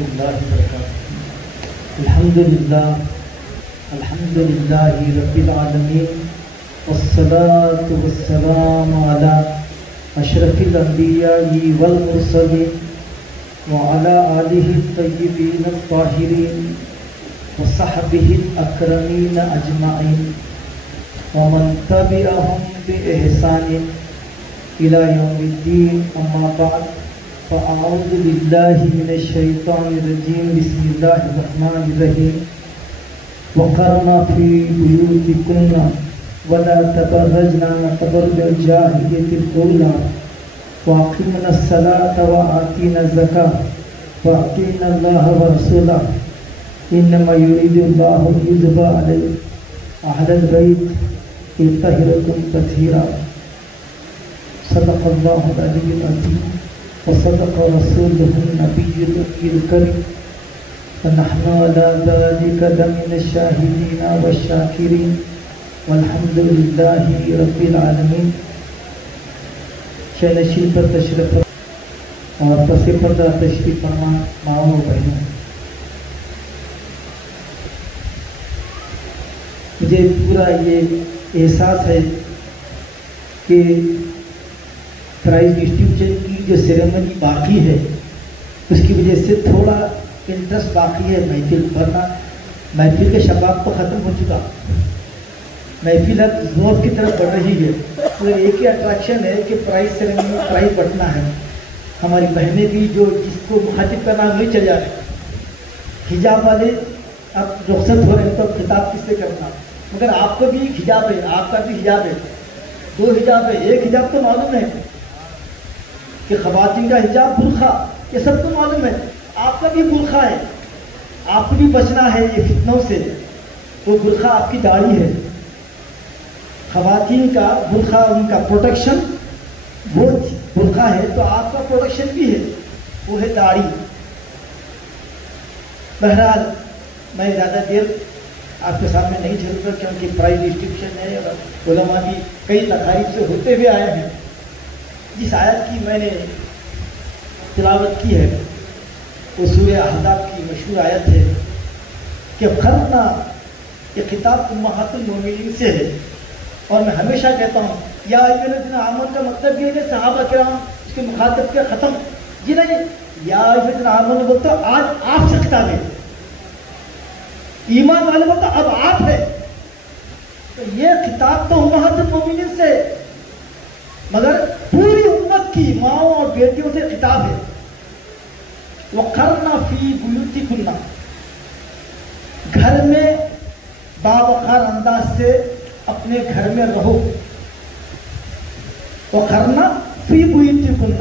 الله وبركاته. الحمد لله رب العالمين، والصلاة والسلام على أشرف الأنبياء والمرسلين وعلى آله الطيبين الطاهرين وصحبه الأكرمين أجمعين ومن تبعهم بإحسان إلى يوم الدين. أما بعد، فأعوذ بالله من الشيطان الرجيم. بسم الله الرحمن الرحيم. وقرنا في بيوتكن ولا تبرجن تبرج الجاهلية الأولى وأقمنا الصلاة وآتينا الزكاة وأطيعنا الله ورسوله إنما يريد الله ليذهب عليكم أهل البيت ويطهركم تطهيرا. صدق الله العلي العظيم وصدق رسوله النبي الكريم ونحن على ذلك لمن الشاهدين والشاكرين والحمد لله رب العالمین. شہنشین پر تشریف اور پسے پردہ تشریف فرما ماؤں و بہنوں، مجھے پورا یہ احساس ہے کہ پرائز ڈسٹریبیوشن کی جو سیریمنی باقی ہے اس کی وجہ سے تھوڑا انٹرسٹ باقی ہے محفل، ورنہ محفل کے شباب تو ختم ہو چکا، محفل اب زور کی طرف بڑھ رہی ہے. تو ایک ہی اٹریکشن ہے کہ پرائز سیریمنی میں پرائز بٹنا ہے. ہماری بہنیں بھی جو جس کو مخاطب کرنا وہی چل جا رہے ہیں. حجاب والے اب رخصت ہو رہے ہیں تو خطاب کس سے کرنا، مگر آپ کو بھی حجاب ہے، آپ کا بھی حجاب ہے، دو حجاب ہے. ایک حجاب تو معلوم ہے کہ خواتین کا حجاب برقع، یہ سب کو معلوم ہے. آپ کا بھی برقع ہے، آپ کو بھی بچنا ہے یہ فتنوں سے. وہ برقع آپ کی داڑھی ہے. خواتین کا برقع ان کا پروٹیکشن وہ برقع ہے، تو آپ کا پروٹیکشن بھی ہے، وہ ہے داڑھی. بہرحال میں زیادہ دیر آپ کے سامنے نہیں چلوں گا کیونکہ پرائز ڈسٹریبیوشن ہے اور علماء بھی کئی تقاریب سے ہوتے ہوئے آئے ہیں. جس آیت کی میں نے تلاوت کی ہے وہ سورہ احزاب کی مشہور آیت ہے کہ خرنا، یہ خطاب امہات المومنین سے ہے. اور میں ہمیشہ کہتا ہوں یا ایھا الذین آمنوا کا مطلب یہ ہے صحابہ کرام اس کے مخاطب کے ختم جی نہیں، یا ایھا الذین آمنوا بولتا آج آپ سے خطاب ہے، ایمان والے بولتا اب آپ ہے. تو یہ خطاب تو امہات المومنین سے مگر پوری امت کی ماؤں اور بیٹیوں سے خطاب ہے. وَقَرْنَ فِي بُيُوتِكُنَّ، گھر میں باوقار انداز سے اپنے گھر میں رہو. وَقَرْنَ فِي بُيُوتِكُنَّ،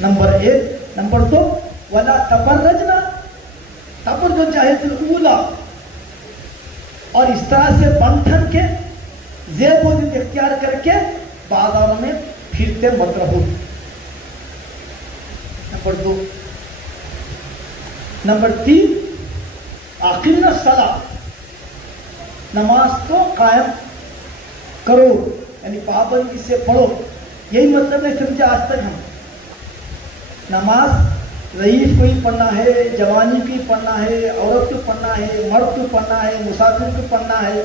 نمبر 1. نمبر 2 وَلَا تَبَرَّجْنَ تَبَرُّجَ الْجَاهِلِيَّةِ الْأُولَىٰ، اور اس طرح سے بن ٹھن کے زیب و زینت اختیار کر کے بازاروں میں پھرتے مت رہو. نمبر 2. نمبر 3 اقیمنا الصلاۃ، نماز کو قائم کرو، یعنی پابندی سے پڑھو. یہی مطلب ہے سمجھے آج تک ہم. نماز رئیس کو ہی پڑھنا ہے، جوانی کو ہی پڑھنا ہے، عورت کو پڑھنا ہے، مرد کو پڑھنا ہے، مسافر کو پڑھنا ہے،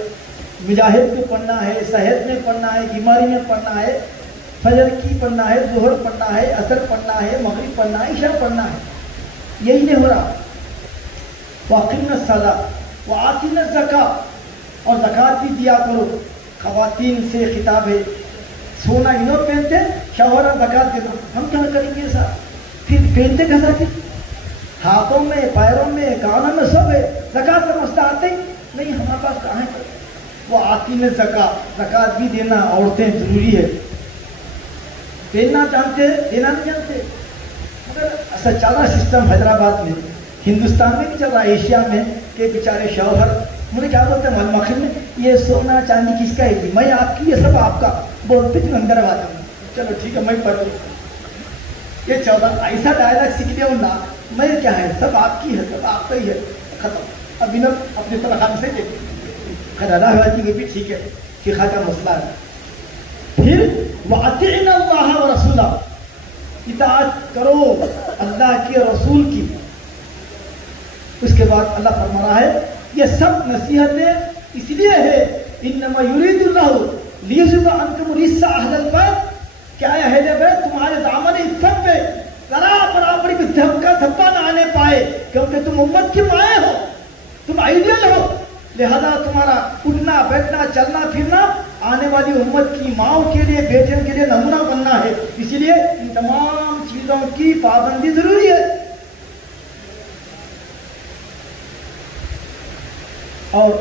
مجاہد کو پڑھنا ہے، صحت میں پڑھنا ہے، بیماری میں پڑھنا ہے، فجر کی پڑھنا ہے، ظہر پڑھنا ہے، عصر پڑھنا ہے، مغرب پڑھنا ہے، عشاء پڑھنا ہے. یہی نہیں ہو رہا. وَأَقِمْنَا الصَّلَاةَ وَآتِينَا الزَّكَاةَ، اور زکوٰۃ بھی دیا کرو. خواتین سے خطاب ہے. سونا انہوں پہنتے شوہر زکوٰۃ دے دو. ہم کیا کریں گے سر؟ پھر پہنتے کیسا کہ ہاتھوں میں پیروں میں کانوں میں سب ہے، زکوٰۃ کا مسئلہ آتے ہی نہیں ہمارے پاس کہاں ہے. وہ آتین زکوٰۃ، زکوٰۃ بھی دینا عورتیں ضروری ہے. دینا جانتے دینا نہیں جانتے، مگر ایسا چل رہا سسٹم حیدرآباد میں، ہندوستان میں بھی چل رہا ہے، ایشیا میں، کہ بیچارے شوہر مجھے کیا بولتے ہیں مخل میں یہ سونا چاندی کس کا ہے جی، میں آپ کی، یہ سب آپ کا. بولتے تم اندر آتا ہوں، چلو ٹھیک ہے میں پڑھ لوں. یہ 14 ایسا ڈائلاگ سیکھ لیا ہوں نا، میں کیا ہے سب آپ کی ہے، سب آپ کا ہی ہے، ختم. اب انہیں اپنے طرح سے خدا ہوتی وہ بھی ٹھیک ہے، فقہ کا مسئلہ ہے. پھر وَأَطِعْنَا اللَّهَ وَرَسُولَهُ، اطاعت کرو اللہ کے رسول کی. اس کے بعد اللہ فرما رہا ہے یہ سب نصیحتیں اس لیے ہے انما یرید اللہ لیذهب عنکم الرجس اہل البیت کہ اے اہل بیت تمہارے دامن عفت پہ ذرا برابر بھی دھبکا نہ آنے پائے، کیونکہ تم امت کی مائیں ہو، تم آئیڈیل ہو، لہذا تمہارا اٹھنا بیٹھنا چلنا پھرنا آنے والی امت کی ماؤں کے لیے بیٹیوں کے لیے نمونہ بننا ہے. اسی لیے ان تمام چیزوں کی پابندی ضروری ہے. اور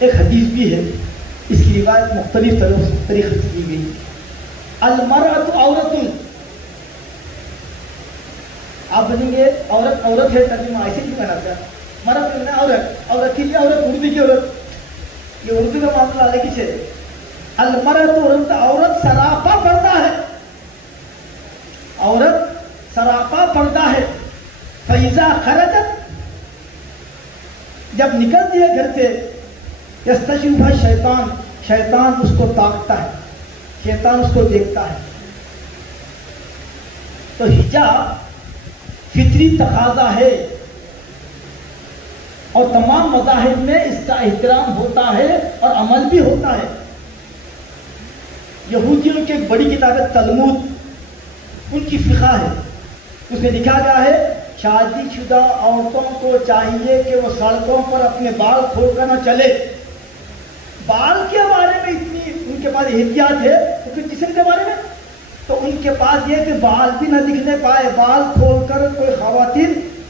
ایک حدیث بھی ہے، اس کی روایت مختلف طریقے سے کی گئی. المرأۃ عورت، آپ بنیں گے عورت ہے ترجمہ ایسے کیوں کہنا چاہتا ہے؟ مرد میں عورت کی عورت اردو کی عورت، یہ اردو کا معاملہ الگ ہی ہے. المرأۃ عورت سراپا پردہ ہے، عورت سراپا پردہ ہے. فإذا خرجت، جب نکلتی ہے گھر سے، یستشرفها شیطان، شیطان اس کو تاکتا ہے، شیطان اس کو دیکھتا ہے. تو حجاب فطری تقاضا ہے اور تمام مذاہب میں اس کا احترام ہوتا ہے اور عمل بھی ہوتا ہے. یہودیوں کی ایک بڑی کتاب ہے تلمود، ان کی فقہ ہے، اس میں لکھا گیا ہے شادی شدہ عورتوں کو چاہیے کہ وہ سڑکوں پر اپنے بال کھول کر نہ چلے. بال کے بارے میں اتنی ان کے پاس احتیاط ہے، تو پھر جسم کے بارے میں تو ان کے پاس یہ کہ بال بھی نہ دکھنے پائے، بال کھول کر کوئی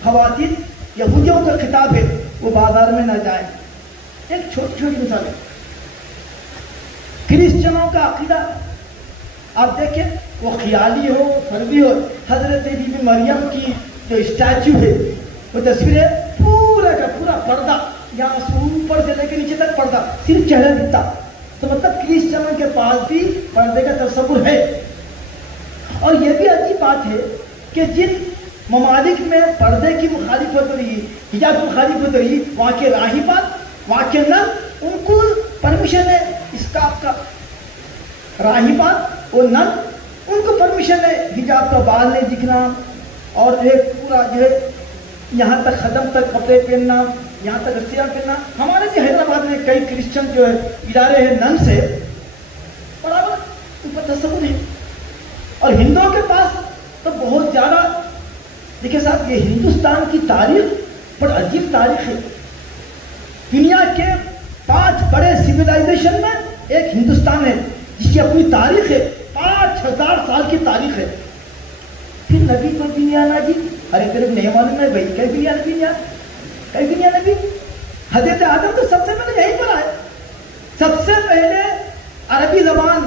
خواتین یہودیوں کا خطاب ہے وہ بازار میں نہ جائیں. ایک چھوٹی چھوٹی مثال ہے. کرسچنوں کا عقیدہ آپ دیکھیں، وہ خیالی ہو فرضی ہو، حضرت بی بی مریم کی جو اسٹیچو ہے وہ تصویر ہے، پورا کا پورا پردہ، یہاں سے اوپر سے لے کے نیچے تک پردہ، صرف چہرہ دکھتا. تو مطلب کرسچنوں کے پاس بھی پردے کا تصور ہے. اور یہ بھی عجیب بات ہے کہ جن ممالک میں پردے کی مخالفت ہو رہی، حجاب کی مخالفت ہو رہی، وہاں کے راہبات، وہاں کے نن، ان کو پرمیشن ہے اسکارف کا. راہبات اور نن ان کو پرمیشن ہے حجاب کا، بال نہیں دکھنا اور ایک پورا جو ہے یہاں تک ختم تک کپڑے پہننا، یہاں تک رسیاں پہننا. ہمارے بھی حیدرآباد میں کئی کرسچن جو ہے ادارے ہیں نن سے برابر ان پر تصور ہے. اور ہندوؤں کے پاس تو بہت زیادہ. دیکھیں صاحب، یہ ہندوستان کی تاریخ بڑا عجیب تاریخ ہے. دنیا کے 5 بڑے سویلائزیشن میں ایک ہندوستان ہے جس کی اپنی تاریخ ہے، 5000 سال کی تاریخ ہے. پھر نبی کو بھی نہیں آنا جی، ارے تیرے کو نہیں معلوم ہے بھائی، کہیں بھی نہیں آنا، کہیں بھی نہیں آنا نبی. حضرت آدم تو سب سے پہلے یہیں پر آئے. سب سے پہلے عربی زبان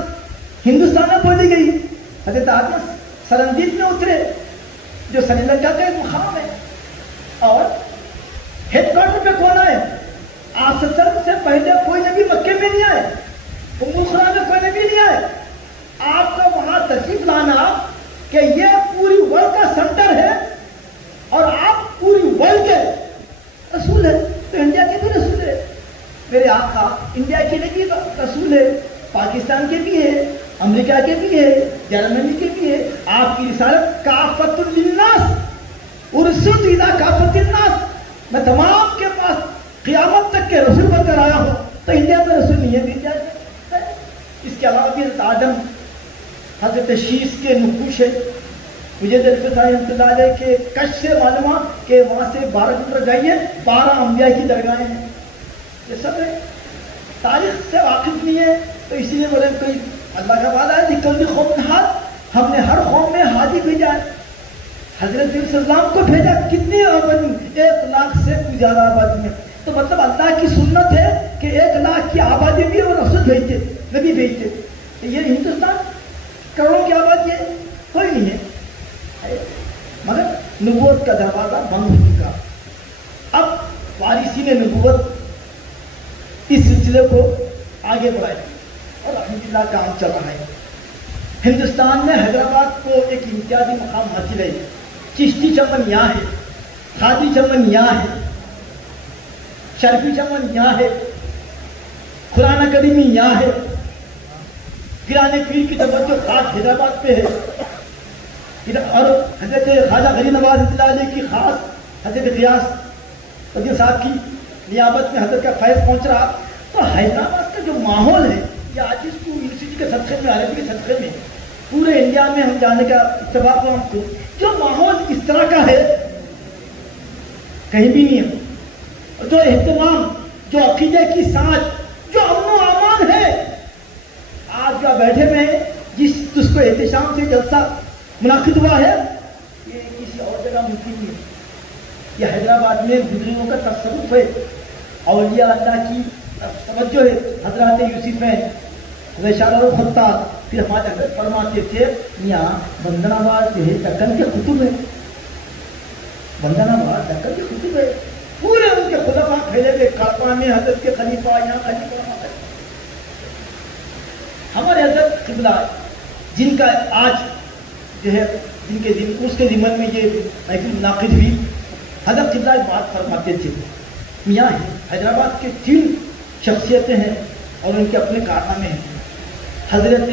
ہندوستان میں بولی گئی. حضرت آدم سرندیپ میں اترے جو سری لنکا کا ایک مقام ہے. اور ہیڈ کوارٹر پہ کون آئے؟ آپ سے پہلے کوئی نبی مکے میں نہیں آئے، ام القرا میں کوئی نبی نہیں آئے. آپ کو وہاں تشریف لانا کہ یہ پوری ورلڈ کا سینٹر ہے اور آپ پوری ورلڈ کے رسول ہے. تو انڈیا کے بھی رسول ہے، میرے آقا انڈیا کے لیے بھی رسول ہے، پاکستان کے بھی ہے، امریکہ کے بھی ہے، جرمنی کے بھی ہے. آپ کی رسالت کافۃ للناس، ارسلت الی کافۃ الناس، میں تمام کے پاس قیامت تک کے رسول بن کر آیا ہوں. تو انڈیا میں رسول نہیں ہے انڈیا میں. اس کے علاوہ بھی حضرت آدم، حضرت شیش کے نقوش ہے. مجھے رحمۃ اللہ علیہ کے کش سے معلوم ہوا کہ وہاں سے 12 کلومیٹر جائیے 12 انبیاء کی درگاہیں ہیں. یہ سب ہے، تاریخ سے واقف نہیں ہے. تو اسی لیے بولے کوئی اللہ کا وعدہ ہے لکل قوم ہاد، ہم نے ہر قوم میں ہادی بھیجا ہے. حضرت صلی اللہ علیہ وسلم کو بھیجا، کتنی آبادی؟ 1 لاکھ سے کچھ زیادہ آبادی ہے. تو مطلب اللہ کی سنت ہے کہ 1 لاکھ کی آبادی بھی اور رسول بھیجتے، نبی بھیجتے. یہ ہندوستان کروڑوں کی آبادی ہے، کوئی نہیں ہے. مگر نبوت کا دروازہ بند ہو چکا. اب وارثین نبوت اس سلسلے کو آگے بڑھائے اور الحمدللہ کام چل رہا ہے. ہندوستان میں حیدرآباد کو ایک امتیازی مقام حاصل ہے. چشتی چمن یہاں ہے، خادی چمن یہاں ہے، شرفی چمن یہاں ہے، قرآن اکیڈمی یہاں ہے، گرانے پیر کی توجہ خاص حیدرآباد پہ ہے. اور حضرت خواجہ غریب نواز اللہ علیہ کی خاص حضرت غیاث وزیر صاحب کی نیابت میں حضرت کا فیض پہنچ رہا. تو حیدرآباد کا جو ماحول ہے یہ آج اس یونیورسٹی کے صدقے میں عربی کے صدقے میں پورے انڈیا میں ہم جانے کا اتفاق ہوا. ہم کو جو ماحول اس طرح کا ہے کہیں بھی نہیں ہے. جو اہتمام، جو عقیدے کی سانچ، جو امن و امان ہے، آج جو بیٹھے میں جس کو احتشام سے جلسہ منعقد ہوا ہے یہ کسی اور جگہ ممکن نہیں ہے. یہ حیدرآباد میں بزرگوں کا تصرف ہے، اولیاء اللہ کی توجہ ہے. حضرات یوسف ہیں، حضرت شاہ رخ خطاب، پھر ہمارے حضرت فرماتے تھے یہاں بندن آباد جو ہے دکن کے قطب ہے، بندن آباد دکن کے قطب ہے. پورے ان کے خلفاء پھیلے ہوئے، کڑپا میں حضرت کے خلیفہ، یہاں خلیفہ ہمارے حضرت قبلہ جن کا آج جو ہے جن کے اس کے ذمن میں یہ محفل منعقد ہوئی. حضرت قبلہ ایک بات فرماتے تھے، میاں حیدرآباد کے 3 شخصیتیں ہیں اور ان کے اپنے کارنامے ہیں. حضرت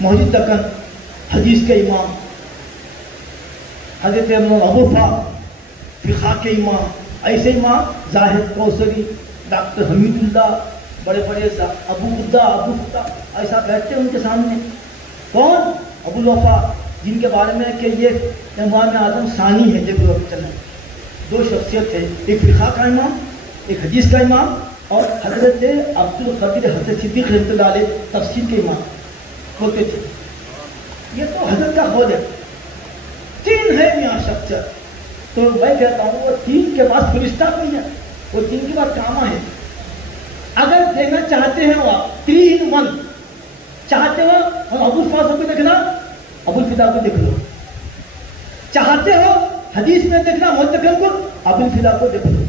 محدث دکن، حدیث کے امام، حضرت ابوفا فقہ کے امام. ایسے امام زاہد کوثری، ڈاکٹر حمید اللہ، بڑے بڑے ابو خدا ایسا بیٹھتے ہیں ان کے سامنے. کون؟ ابو الوفا، جن کے بارے میں کہ یہ امام اعظم ثانی ہے. جب چلیں 2 شخصیت ہے، ایک فقہ کا امام، ایک حدیث کا امام، اور حضرت عبد القادر حضرت صدیق رحمۃ اللہ علیہ تفسیر کے امام ہوتے تھے. یہ تو حضرت کا خود ہے. 3 ہے یہاں شخصیت. تو میں کہتا ہوں وہ 3 کے بعد فرشتہ نہیں ہے، وہ 3 کے بعد کاما ہے. اگر دیکھنا چاہتے ہیں وہ 3 in 1 چاہتے ہو ہم ابو الفاظ کو دیکھنا، ابو الفدا کو دیکھ لو. چاہتے ہو حدیث میں دیکھنا متقن کو، ابو الفدا کو دیکھ لو.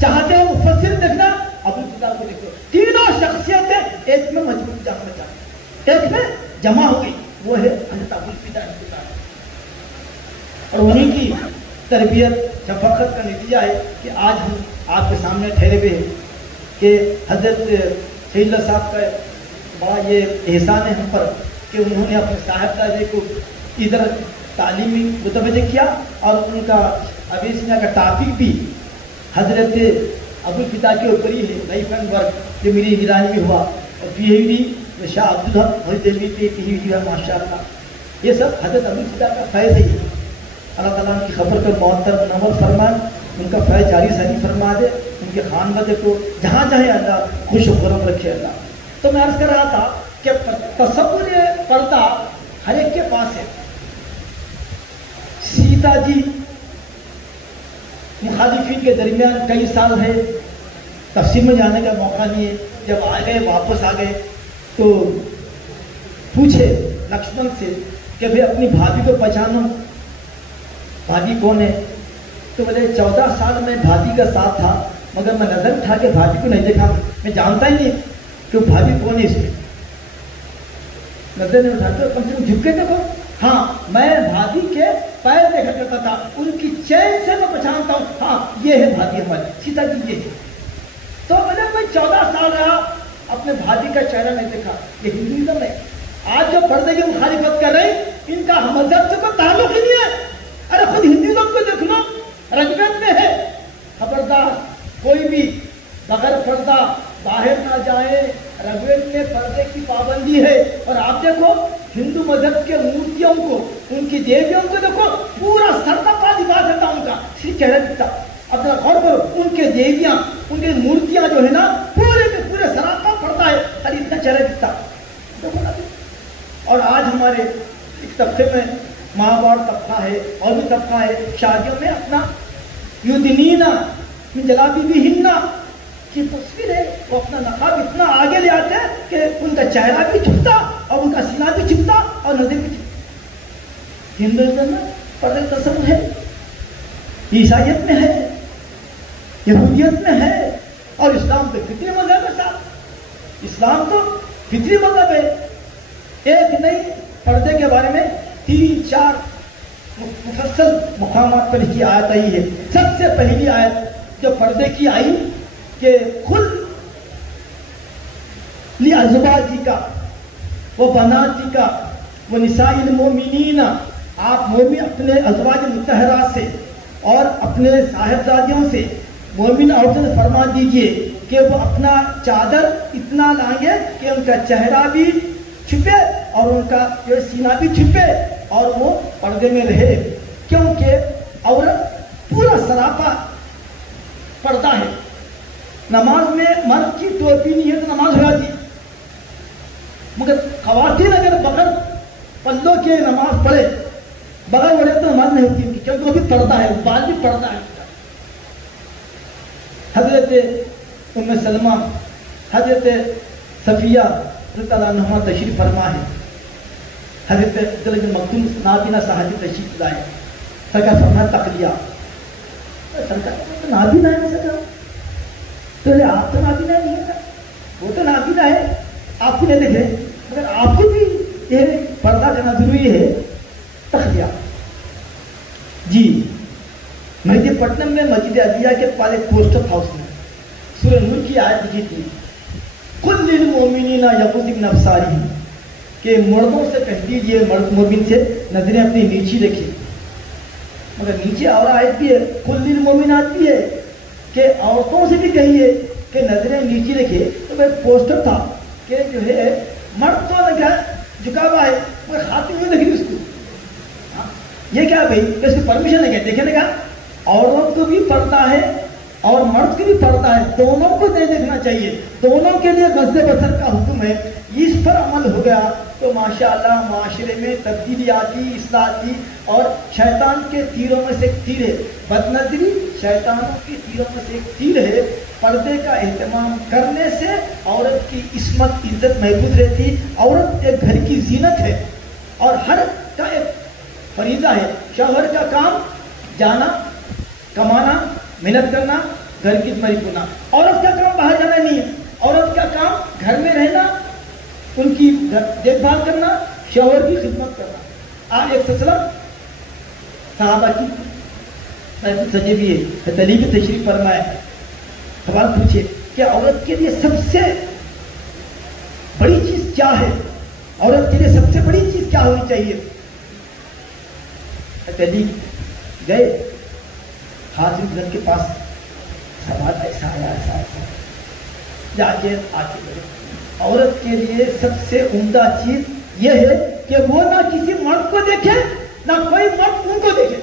چاہتے ہو مفسر دیکھنا، ابو الفدا کو دیکھ لو. تینوں شخصیتیں ایک میں مجموع جمع جائیں، ایک میں جمع ہو گئی. وہ ہے حضرت ابو الفدا، اور انہیں کی تربیت شفقت کا نتیجہ ہے کہ آج ہم آپ کے سامنے ٹھہرے ہوئے ہیں. کہ حضرت سید اللہ صاحب کا بڑا یہ احسان ہے ہم پر کہ انہوں نے اپنے صاحبزادے کو ادھر تعلیمی متوجہ کیا، اور ان کا ابیسینا کا ٹاپک بھی حضرت ابو الفدا کے اوپر ہی ہے. لائف اینڈ ورک جو میری نگرانی میں ہوا، اور پی ایچ ڈی شاہ عبدالحق حج دہلوی پہ پی ایچ ڈی ہے ماشاء اللہ. یہ سب حضرت ابو الفدا کا فیض ہے. اللہ تعالیٰ ان کی خبر کو معطر منور فرمائے، ان کا فیض جاری ساری فرما دے، ان کے خاندان کو جہاں جہاں اللہ خوش و خرم رکھے اللہ. تو میں عرض کر رہا تھا کہ تصور پردہ ہر ایک کے پاس ہے. سیتا جی مخالفین کے درمیان کئی سال ہے، تفسیر میں جانے کا موقع نہیں ہے. جب آ گئے واپس آ گئے تو پوچھے لکشمن سے کہ بھائی اپنی بھابھی کو پہچانو، بھابھی کون ہے؟ تو بولے 14 سال میں بھابھی کا ساتھ تھا، مگر میں نظر اٹھا کے بھابھی کو نہیں دیکھا، میں جانتا ہی نہیں کہ بھابھی کون ہے. اس میں نظر نہیں اٹھاتے، کم سے کم جھک کے دیکھو. ہاں میں بھابھی کے پیر دیکھا کرتا تھا، ان کی چین سے میں پہچانتا ہوں، ہاں یہ ہے بھابھی ہماری، سیتا جی یہ ہے. تو بولے میں 14 سال رہا اپنے بھابھی کا چہرہ نہیں دیکھا. یہ ہندوازم ہے. آج جو پردے کی مخالفت کر رہے ہیں ان کا مذہب سے کوئی تعلق ہی نہیں ہے. ارے خود ہندوازم کو دیکھ لو، رجمنٹ میں ہے خبردار کوئی بھی بغیر پردہ باہر نہ جائے. رجمنٹ میں پردے کی پابندی ہے. اور آپ دیکھو ہندو مذہب کے مورتیوں کو، ان کی دیویوں کو دیکھو، پورا سر کا پا دکھا دیتا ان کا، صرف چہرہ دکھتا. اب ذرا غور کرو، ان کے دیویاں، ان کی مورتیاں جو ہے نا پورے کے پورے سراپا پڑتا ہے اور اتنا چہرہ دکھتا. دیکھو نا. اور آج ہمارے ایک طبقے میں ماہوار طبقہ ہے اور بھی طبقہ ہے، شادیوں میں اپنا یودنینا من جلابیبہن کی تصویر ہے، وہ اپنا نقاب اتنا آگے لے آتے ہیں کہ ان کا چہرہ بھی چھپتا اور ان کا سینہ بھی چھپتا اور نظر بھی چھپتا. ہندوازم میں پردے تصور ہے، عیسائیت میں ہے، یہودیت میں ہے، اور اسلام تو فطری مذہب ہے. صاحب اسلام تو فطری مذہب ہے. ایک نئی پردے کے بارے میں 3-4 مفصل مقامات پر کی آیت آئی ہے. سب سے پہلی آیت جو پردے کی آئی کہ خل لِأَزْوَاجِكَ وَبَنَاتِكَ وَنِسَاءِ الْمُؤْمِنِينَ آپ مومن اپنے ازواج مطہرات سے اور اپنے صاحبزادیوں سے مومن عورتوں سے فرما دیجئے کہ وہ اپنا چادر اتنا لائیں کہ ان کا چہرہ بھی چھپے اور ان کا جو سینہ بھی چھپے اور وہ پردے میں رہے، کیونکہ عورت پورا سراپا پردہ ہے۔ نماز میں مرد کی ٹوپی نہیں ہے تو نماز ہو جاتی، مگر خواتین اگر بغیر پردوں کے نماز پڑھے بغیر وجہ تو نماز نہیں ہوتی ان کی، کیونکہ وہ بھی پردہ ہے، بال بھی پردہ ہے۔ حضرت ام سلمہ، حضرت صفیہ رضی اللہ عنہما تشریف فرما ہے، حضرت عبداللہ بن مکتوم نابینا صحابی تشریف لائے، سرکار فرمایا تقلیہ، سرکار نابینا ہے نا سرکار، تو آپ تو نابینا نہیں ہے، وہ تو نابینا ہے، آپ کو نہیں دیکھے، مگر آپ کو بھی یہ پردہ کرنا ضروری ہے، تقلیہ۔ جی مہدی پٹنم میں مسجد عدلیہ کے پاس ایک پوسٹر تھا، اس میں سورہ نور کی آیت لکھی تھی، قل للمؤمنین یغضوا من ابصارہم، کہ مردوں سے کہہ دیجیے، مرد مومن سے نظریں اپنی نیچی رکھیں، مگر نیچے اور آیت بھی ہے قل للمؤمنات بھی ہے کہ عورتوں سے بھی کہیے کہ نظریں نیچی رکھے۔ تو وہ ایک پوسٹر تھا کہ جو ہے مرد تو نہ جھکا ہوا ہے، وہ خاتون میں دیکھ رہی اس کو، یہ کیا بھائی اس کی پرمیشن ہے کیا؟ دیکھنے کا عورت کو بھی پڑتا ہے اور مرد کو بھی پڑتا ہے، دونوں کو نہیں دیکھنا چاہیے، دونوں کے لیے غض بصر کا حکم ہے۔ اس پر عمل ہو گیا تو ماشاءاللہ معاشرے میں تبدیلی آتی، اصلاح آتی، اور شیطان کے تیروں میں سے ایک تیر ہے بد نظری، شیطانوں کے تیروں میں سے ایک تیر ہے۔ پردے کا اہتمام کرنے سے عورت کی عصمت عزت محفوظ رہتی، عورت ایک گھر کی زینت ہے اور ہر کا ایک فریضہ ہے۔ شوہر کا کام جانا، کمانا، محنت کرنا، گھر کی ذمہ داری پورنا، عورت کا کام باہر جانا نہیں ہے، عورت کا کام گھر میں رہنا، ان کی دیکھ بھال کرنا، شوہر کی خدمت کرنا۔ آج ایک سلسلہ صحابہ کی سجے بھی ہے، علی بھی تشریف فرمائے، سوال پوچھے کہ عورت کے لیے سب سے بڑی چیز کیا ہے، عورت کے لیے سب سے بڑی چیز کیا ہونی چاہیے؟ علی گئے حاضر گھر کے پاس، سوال ایسا آیا، ایسا ایسا جاچے آتے گئے، عورت کے لیے سب سے عمدہ چیز یہ ہے کہ وہ نہ کسی مرد کو دیکھے نہ کوئی مرد ان کو دیکھے۔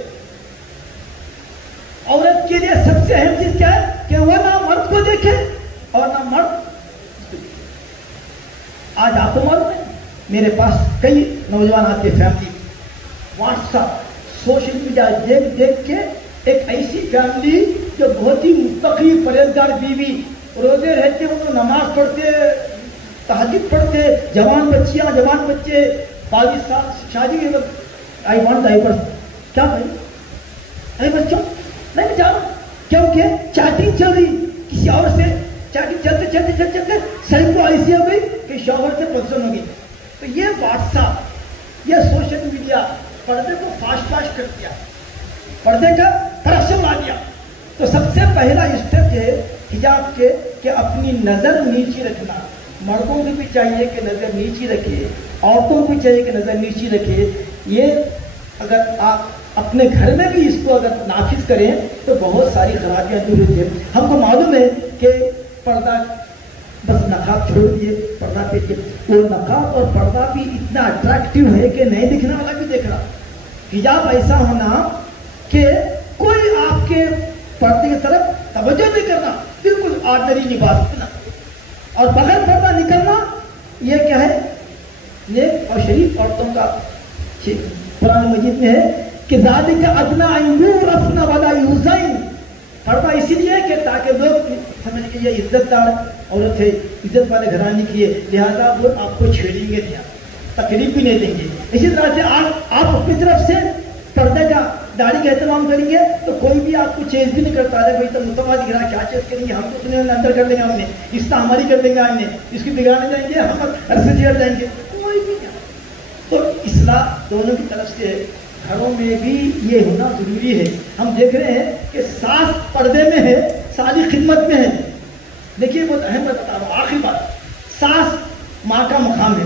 عورت کے لیے سب سے اہم چیز کیا ہے کہ وہ نہ مرد کو دیکھے اور نہ مرد اس کو دیکھے۔ آج آپ کو معلوم ہے میرے پاس کئی نوجوان آتے، family what's app social media دیکھ دیکھ کے ایک ایسی فیملی جو بہت ہی متقی پرہیزگار بیوی، روزے رہتے وہ تو نماز پڑھتے، تہجد پڑھتے، جوان بچیاں جوان بچے 22 سال شادی کے وقت آئی وانٹ ڈائپرس، کیا بھائی ارے بچوں نہیں جاؤ، کیونکہ چیٹنگ چل رہی کسی اور سے، چیٹنگ چلتے چلتے چلتے چلتے سر کو ایسی ہو گئی کہ شوہر سے پسند ہو گئی۔ تو یہ واٹس ایپ، یہ سوشل میڈیا پردے کو فاش کر دیا، پردے کا فرق سے اڑا دیا۔ تو سب سے پہلا اسٹیپ ہے حجاب کے کہ اپنی نظر نیچی رکھنا، مردوں کو بھی چاہیے کہ نظر نیچی رکھے، عورتوں کو بھی چاہیے کہ نظر نیچی رکھے۔ یہ اگر آپ اپنے گھر میں بھی اس کو اگر نافذ کریں تو بہت ساری خرابیاں دور ہوتی ہیں۔ ہم کو معلوم ہے کہ پردہ بس نقاب چھوڑ دیے، پردہ پہ وہ نقاب اور پردہ بھی اتنا اٹریکٹیو ہے کہ نہیں دکھنے والا بھی دیکھ رہا۔ حجاب ایسا ہونا کہ کوئی آپ کے پردے کی طرف توجہ نہیں کرنا، بالکل آرڈنری لباس نا، اور بغیر پردہ نکلنا یہ کیا ہے؟ نیک اور شریف عورتوں کا قرآن مجید میں ہے کہ ذالک ادنی ان یعرفن ولا یؤذین، پردہ اسی لیے کہ تاکہ لوگ سمجھ کہ یہ عزت دار عورت ہے، عزت والے گھرانے کی ہے، لہذا وہ آپ کو چھیڑیں گے نہیں، تکلیف بھی نہیں دیں گے۔ اسی طرح سے آپ اپنی طرف سے پردے کا داڑھی کا اہتمام کریں گے تو کوئی بھی آپ کو چیز بھی نہیں کرتا ہے، بھائی تو متوازی گرا کیا چیز کریں گے، ہم تو اتنے اندر کر دیں گے، ہم نے اس طرح ہماری کر دیں گے، ہم نے اس کی بگاڑنے جائیں گے، ہم عرصے چھیڑ جائیں گے، کوئی بھی نہیں۔ تو اصلاح دونوں کی طرف سے گھروں میں بھی یہ ہونا ضروری ہے۔ ہم دیکھ رہے ہیں کہ ساس پردے میں ہے، ساری خدمت میں ہے۔ دیکھیے بہت اہم بات بتا رہا ہوں، آخری بات، ساس ماں کا مقام ہے،